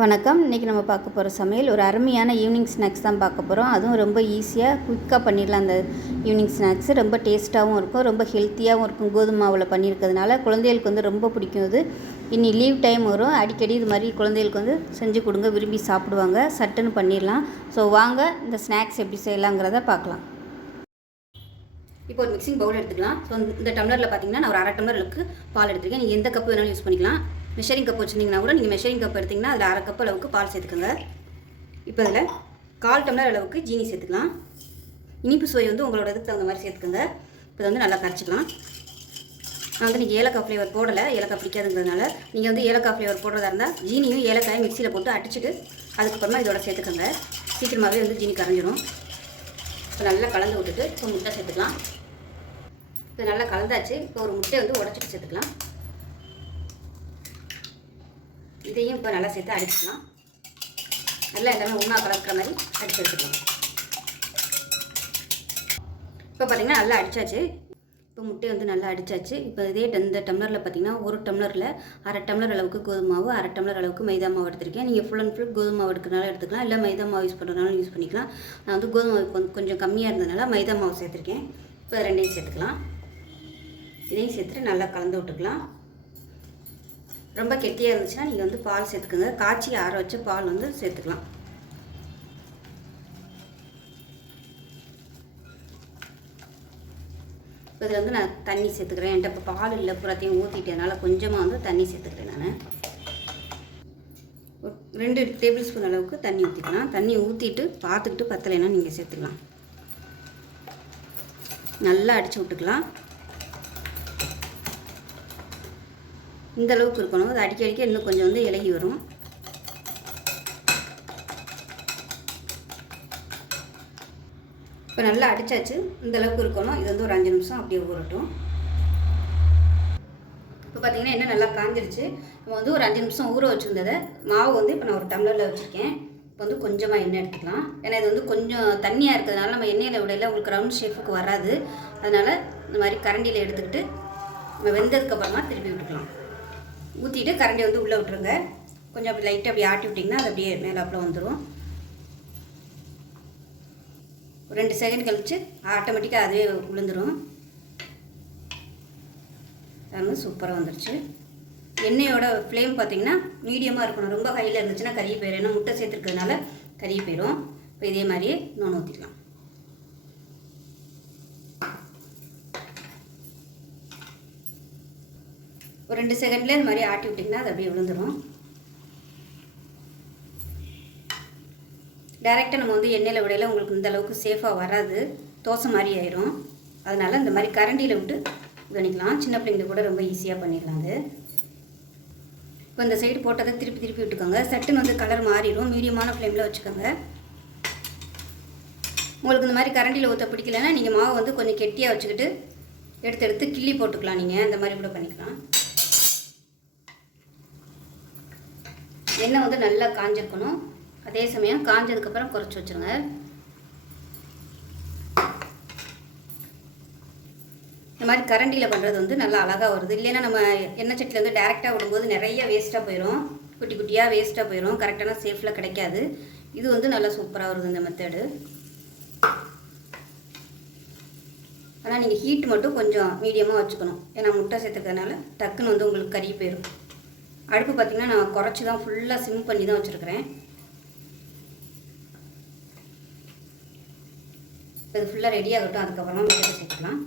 வணக்கம். இன்றைக்கி நம்ம பார்க்க போகிற சமையல் ஒரு அருமையான ஈவினிங் ஸ்நாக்ஸ் தான் பார்க்க போகிறோம். அதுவும் ரொம்ப ஈஸியாக குயிக்காக பண்ணிடலாம். அந்த ஈவினிங் ஸ்நாக்ஸு ரொம்ப டேஸ்ட்டாகவும் இருக்கும், ரொம்ப ஹெல்த்தியாகவும் இருக்கும். கோதுமை மாவில் பண்ணியிருக்கிறதுனால குழந்தைகளுக்கு வந்து ரொம்ப பிடிக்கும். இது இனி லீவ் டைம் வரும், அடிக்கடி இது மாதிரி குழந்தைகளுக்கு வந்து செஞ்சு கொடுங்க, விரும்பி சாப்பிடுவாங்க. சட்டுன்னு பண்ணிடலாம். ஸோ வாங்க இந்த ஸ்நாக்ஸ் எப்படி செய்யலாங்கிறத பார்க்கலாம். இப்போ ஒரு மிக்சிங் பவுல் எடுத்துக்கலாம். ஸோ இந்த டம்ளரில் பார்த்தீங்கன்னா நான் ஒரு அரை டம்ளர் அளவுக்கு பால் எடுத்துருக்கேன். நீங்கள் எந்த கப்பு வேணாலும் யூஸ் பண்ணிக்கலாம். மெஷரிங் கப் வச்சுருந்தீங்கன்னா கூட நீங்கள் மெஷரிங் கப் எடுத்திங்கன்னா அதில் அரை கப் அளவுக்கு பால் சேர்த்துக்கோங்க. இப்போ அதில் 1/4 டம்ளர் அளவுக்கு ஜீனி சேர்த்துக்கலாம். இனிப்பு சுவை வந்து உங்களோட இதுக்கு தகுந்த மாதிரி சேர்த்துக்கோங்க. இப்போ வந்து நல்லா கரைச்சிக்கலாம். நான் வந்து நீங்கள் ஏலக்காய் ஃப்ளேவர் போடலை, ஏலக்காய் பிடிக்காதுங்கிறதுனால. நீங்கள் வந்து ஏலக்காய் ஃப்ளேவர் போடுறதா இருந்தால் ஜீனியும் ஏலக்காயும் மிக்சியில் போட்டு அடிச்சுட்டு அதுக்கப்புறமா இதோட சேர்த்துக்கோங்க. சீக்கிரமாகவே வந்து ஜீனி கரைஞ்சிரும். இப்போ நல்லா கலந்து விட்டுட்டு இப்போ முட்டை சேர்த்துக்கலாம். இப்போ நல்லா கலந்தாச்சு. இப்போ ஒரு முட்டையை வந்து உடச்சிட்டு சேர்த்துக்கலாம். இதையும் இப்போ நல்லா சேர்த்து அடிச்சுக்கலாம். நல்லா எல்லாமே ஒன்றா கலக்கிற மாதிரி அடிச்சு எடுத்துக்கலாம். இப்போ பார்த்திங்கன்னா நல்லா அடித்தாச்சு. இப்போ முட்டையை வந்து நல்லா அடித்தாச்சு. இப்போ இதே இந்த டம்ளரில் பார்த்திங்கன்னா ஒரு டம்ளரில் அரை டம்ளர் அளவுக்கு கோதுமை மாவு, அரை டம்ளர் அளவுக்கு மைதா மாவு எடுத்துருக்கேன். நீங்கள் ஃபுல் அண்ட் ஃபுல் கோதுமை மாவு எடுக்கிறனால எடுத்துக்கலாம், இல்லை மைதா மாவு யூஸ் பண்ணுறதுனாலும் யூஸ் பண்ணிக்கலாம். நான் வந்து கோதுமை மாவு கொஞ்சம் கம்மியாக இருந்ததுனால மைதா மாவு சேர்த்துருக்கேன். இப்போ ரெண்டையும் சேர்த்துக்கலாம். இதையும் சேர்த்துட்டு நல்லா கலந்து விட்டுக்கலாம். ரொம்ப கெட்டியாக இருந்துச்சுன்னா நீங்கள் வந்து பால் சேர்த்துக்கோங்க. காய்ச்சி ஆற வச்ச பால் வந்து சேர்த்துக்கலாம். இப்போ இதில் வந்து நான் தண்ணி சேர்த்துக்கிறேன். என்கிட்ட இப்போ பால் இல்லை, புறத்தையும் ஊற்றிட்டதுனால கொஞ்சமாக வந்து தண்ணி சேர்த்துக்கிறேன். நான் ஒரு 2 டேபிள் ஸ்பூன் அளவுக்கு தண்ணி ஊற்றிக்கலாம். தண்ணி ஊற்றிட்டு பார்த்துக்கிட்டு பத்தலைன்னா நீங்கள் சேர்த்துக்கலாம். நல்லா அடித்து விட்டுக்கலாம். இந்த அளவுக்கு இருக்கணும். அது அடிக்க இன்னும் கொஞ்சம் வந்து இலகி வரும். இப்போ நல்லா அடித்தாச்சு. இந்த அளவுக்கு இருக்கணும். இது வந்து ஒரு 5 நிமிஷம் அப்படியே ஊறட்டும். இப்போ பார்த்தீங்கன்னா என்ன நல்லா காஞ்சிருச்சு. நம்ம வந்து ஒரு 5 நிமிஷம் ஊற வச்சுருந்ததை மாவு வந்து இப்போ நான் ஒரு டம்ளரில் வச்சுருக்கேன். இப்போ வந்து கொஞ்சமாக எண்ணெய் எடுத்துக்கலாம். ஏன்னா இது வந்து கொஞ்சம் தண்ணியாக இருக்கிறதுனால நம்ம எண்ணெயில் விடையில் உங்களுக்கு ரவுண்ட் ஷேப்புக்கு வராது. அதனால் இந்த மாதிரி கரண்டியில் எடுத்துக்கிட்டு நம்ம வெந்ததுக்கப்புறமா திருப்பி விட்டுக்கலாம். ஊற்றிட்டு கரண்டி வந்து உள்ளே விட்டுருங்க. கொஞ்சம் அப்படி லைட்டாக அப்படி ஆட்டி விட்டிங்கன்னா அது அப்படியே மேலாப்பில் வந்துடும். ஒரு 2 செகண்ட் கழித்து ஆட்டோமேட்டிக்காக அதுவே விழுந்துடும். அது சூப்பராக வந்துடுச்சு. எண்ணெயோட ஃப்ளேம் பார்த்திங்கன்னா மீடியமாக இருக்கணும். ரொம்ப ஹையில் இருந்துச்சுன்னா கறி போயிடும். ஏன்னா முட்டை சேர்த்துருக்கிறதுனால கறி போயிடும். இப்போ இதே மாதிரியே இன்னொன்று ஊற்றிக்கலாம். ஒரு 2 செகண்டில் இந்த மாதிரி ஆட்டி விட்டிங்கன்னா அது அப்படியே விழுந்துடும். டைரெக்டாக நம்ம வந்து எண்ணெயில் விடையில் உங்களுக்கு இந்த அளவுக்கு சேஃபாக வராது, தோசை மாதிரி ஆயிரும். அதனால் இந்த மாதிரி கரண்டியில் விட்டு இது பண்ணிக்கலாம். சின்ன பிள்ளைங்க கூட ரொம்ப ஈஸியாக பண்ணிடலாங்க. இப்போ இந்த சைடு போட்டதை திருப்பி திருப்பி விட்டுக்கோங்க. சட்டுன்னு வந்து கலர் மாறிடும். மீடியமான ஃப்ளேமில் வச்சுக்கோங்க. உங்களுக்கு இந்த மாதிரி கரண்டியில் ஊற்ற பிடிக்கலன்னா நீங்கள் மாவு வந்து கொஞ்சம் கெட்டியாக வச்சுக்கிட்டு எடுத்து கிள்ளி போட்டுக்கலாம். நீங்கள் அந்த மாதிரி கூட பண்ணிக்கலாம். எண்ணெய் வந்து நல்லா காஞ்சிருக்கணும். அதே சமயம் காஞ்சதுக்கப்புறம் குறைச்சி வச்சுருங்க. இந்த மாதிரி கரண்டியில் பண்ணுறது வந்து நல்லா அழகாக வருது. இல்லைன்னா நம்ம எண்ணெய் சட்டியில் வந்து டேரெக்டாக விடும்போது நிறைய வேஸ்ட்டாக போயிடும், குட்டி குட்டியாக வேஸ்ட்டாக போயிடும், கரெக்டான சேஃபில் கிடைக்காது. இது வந்து நல்லா சூப்பராக வருது இந்த மெத்தடு. ஆனால் நீங்கள் ஹீட் மட்டும் கொஞ்சம் மீடியமாக வச்சுக்கணும். ஏன்னா முட்டை சேர்த்துக்கிறதுனால டக்குன்னு வந்து உங்களுக்கு கறி போயிடும். அடுப்பு பார்த்திங்கன்னா நான் குறைச்சி தான் ஃபுல்லாக சிம் பண்ணி தான் வச்சுருக்கிறேன். இது ஃபுல்லாக ரெடி ஆகட்டும். அதுக்கப்புறமா முட்டை சேர்த்துக்கலாம்.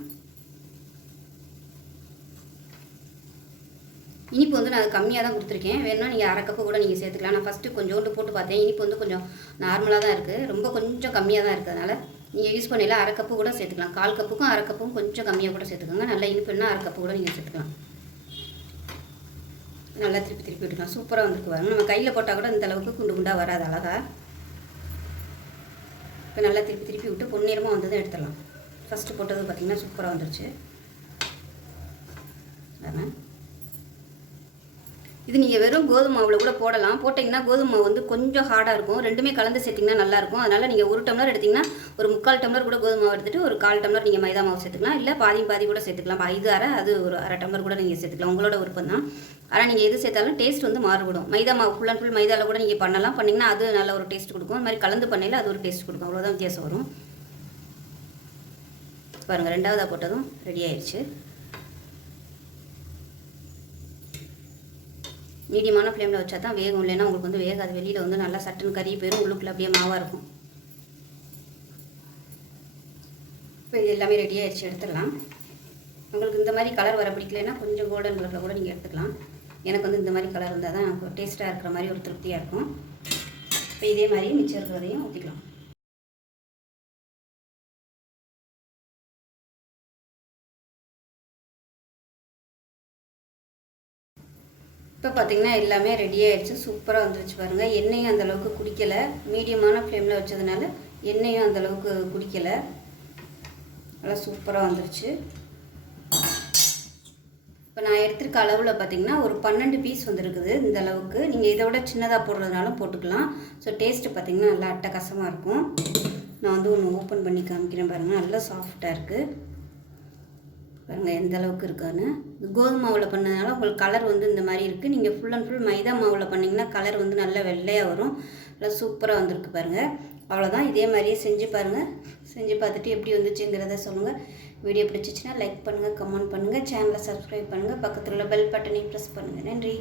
இனிப்பு வந்து நான் கம்மியாக தான் கொடுத்துருக்கேன். வேணும்னா நீங்கள் அரை கப்பு கூட நீங்கள் சேர்த்துக்கலாம். நான் ஃபஸ்ட்டு கொஞ்சோண்டு போட்டு பார்த்தேன். இனிப்பு வந்து கொஞ்சம் நார்மலாக தான் இருக்குது, ரொம்ப கொஞ்சம் கம்மியாக தான் இருக்கிறதுனால நீங்கள் யூஸ் பண்ணல அரை கப்பு கூட சேர்த்துக்கலாம். 1/4 கப்புக்கும் அரை கப்புக்கும் கொஞ்சம் கம்மியாக கூட சேர்த்துக்கோங்க. நல்லா இனிப்புன்னா அரை கப்பு கூட நீங்கள் சேர்த்துக்கலாம். நல்லா திருப்பி திருப்பி விட்டுக்கலாம். சூப்பராக வந்துருக்கு பாருங்க. நம்ம கையில் போட்டால் கூட இந்த அளவுக்கு குண்டு குண்டாக வராது, அழகா. இப்போ நல்லா திருப்பி திருப்பி விட்டு பொன்னிறமாக வந்ததும் எடுத்துடலாம். ஃபஸ்ட்டு போட்டது பார்த்திங்கன்னா சூப்பராக வந்துருச்சு. இது நீங்கள் வெறும் கோதுமை மாவில் கூட போடலாம். போட்டிங்கன்னா கோதுமை மாவு வந்து கொஞ்சம் ஹார்டாக இருக்கும். ரெண்டுமே கலந்து சேர்த்திங்கன்னா நல்லாயிருக்கும். அதனால் நீங்கள் 1 டம்ளர் எடுத்திங்கன்னா ஒரு 3/4 டம்ளர் கூட கோதுமை மாவு எடுத்துகிட்டு ஒரு 1/4 டம்ளர் நீங்கள் மைதா மாவு சேர்த்துக்கலாம். இல்லை பாதி கூட சேர்த்துக்கலாம். இது அரை, அது ஒரு அரை டம்ளர் கூட நீங்கள் சேர்த்துக்கலாம். உங்களோட விருப்பம் தான். ஆனால் நீங்கள் எது சேர்த்தாலும் டேஸ்ட் வந்து மாறுபடும். மைதா மாவு ஃபுல் அண்ட் ஃபுல் மைதாவில் கூட நீங்கள் பண்ணலாம், பண்ணிங்கன்னா அது நல்ல ஒரு டேஸ்ட் கொடுக்கும். அது மாதிரி கலந்து பண்ணையில் அது ஒரு டேஸ்ட் கொடுக்கும், அவ்வளோதான் வித்தியாசம் வரும். பாருங்கள், ரெண்டாவதாக போட்டதும் ரெடி ஆயிடுச்சு. மீடியமான ஃப்ளேமில் வச்சா தான் வேகும், இல்லைன்னா உங்களுக்கு வந்து வேகாது. வெளியில் வந்து நல்லா சட்டுன்னு கறி போயிடும், உள்ளுக்குள்ளே அப்படியே மாவாக இருக்கும். இப்போ இது எல்லாமே ரெடி ஆயிடுச்சு, எடுத்துடலாம். உங்களுக்கு இந்த மாதிரி கலர் வர பிடிக்கலைன்னா கொஞ்சம் கோல்டன் கலரில் கூட நீங்கள் எடுத்துக்கலாம். எனக்கு வந்து இந்த மாதிரி கலர் இருந்தால் தான் எனக்கு டேஸ்ட்டாக இருக்கிற மாதிரி ஒரு திருப்தியாக இருக்கும். இப்போ இதே மாதிரி மிச்சம் இருக்கிறதையும் ஊற்றிக்கலாம். இப்போ பார்த்திங்கன்னா எல்லாமே ரெடி ஆகிடுச்சு, சூப்பராக வந்துருச்சு பாருங்கள். எண்ணெயும் அந்தளவுக்கு குடிக்கலை, மீடியமான ஃப்ளேமில் வச்சதுனால எண்ணெயும் அந்தளவுக்கு குடிக்கலை, நல்லா சூப்பராக வந்துருச்சு. இப்போ நான் எடுத்துருக்க அளவில் பார்த்திங்கன்னா ஒரு 12 பீஸ் வந்துருக்குது. இந்த அளவுக்கு நீங்கள் இதை விட சின்னதாக போடுறதுனாலும் போட்டுக்கலாம். ஸோ டேஸ்ட்டு பார்த்திங்கன்னா நல்லா அட்டகாசமாக இருக்கும். நான் வந்து ஒன்று ஓப்பன் பண்ணி காமிக்கிறேன் பாருங்கள், நல்லா சாஃப்டாக இருக்குது பாருங்கள் எந்த அளவுக்கு இருக்கான்னு. கோதுமை மாவில் பண்ணதுனால உங்களுக்கு கலர் வந்து இந்த மாதிரி இருக்குது. நீங்கள் ஃபுல் அண்ட் ஃபுல் மைதா மாவில் பண்ணிங்கன்னா கலர் வந்து நல்லா வெள்ளையாக வரும். நல்லா சூப்பராக வந்திருக்கு பாருங்கள். அவ்வளோதான், இதே மாதிரியே செஞ்சு பாருங்கள். செஞ்சு பார்த்துட்டு எப்படி வந்துச்சுங்கிறத சொல்லுங்கள். வீடியோ பிடிச்சிச்சின்னா லைக் பண்ணுங்கள், கமெண்ட் பண்ணுங்கள், சேனலை சப்ஸ்கிரைப் பண்ணுங்கள், பக்கத்தில் உள்ள பெல் பட்டனை ப்ரெஸ் பண்ணுங்கள். நன்றி.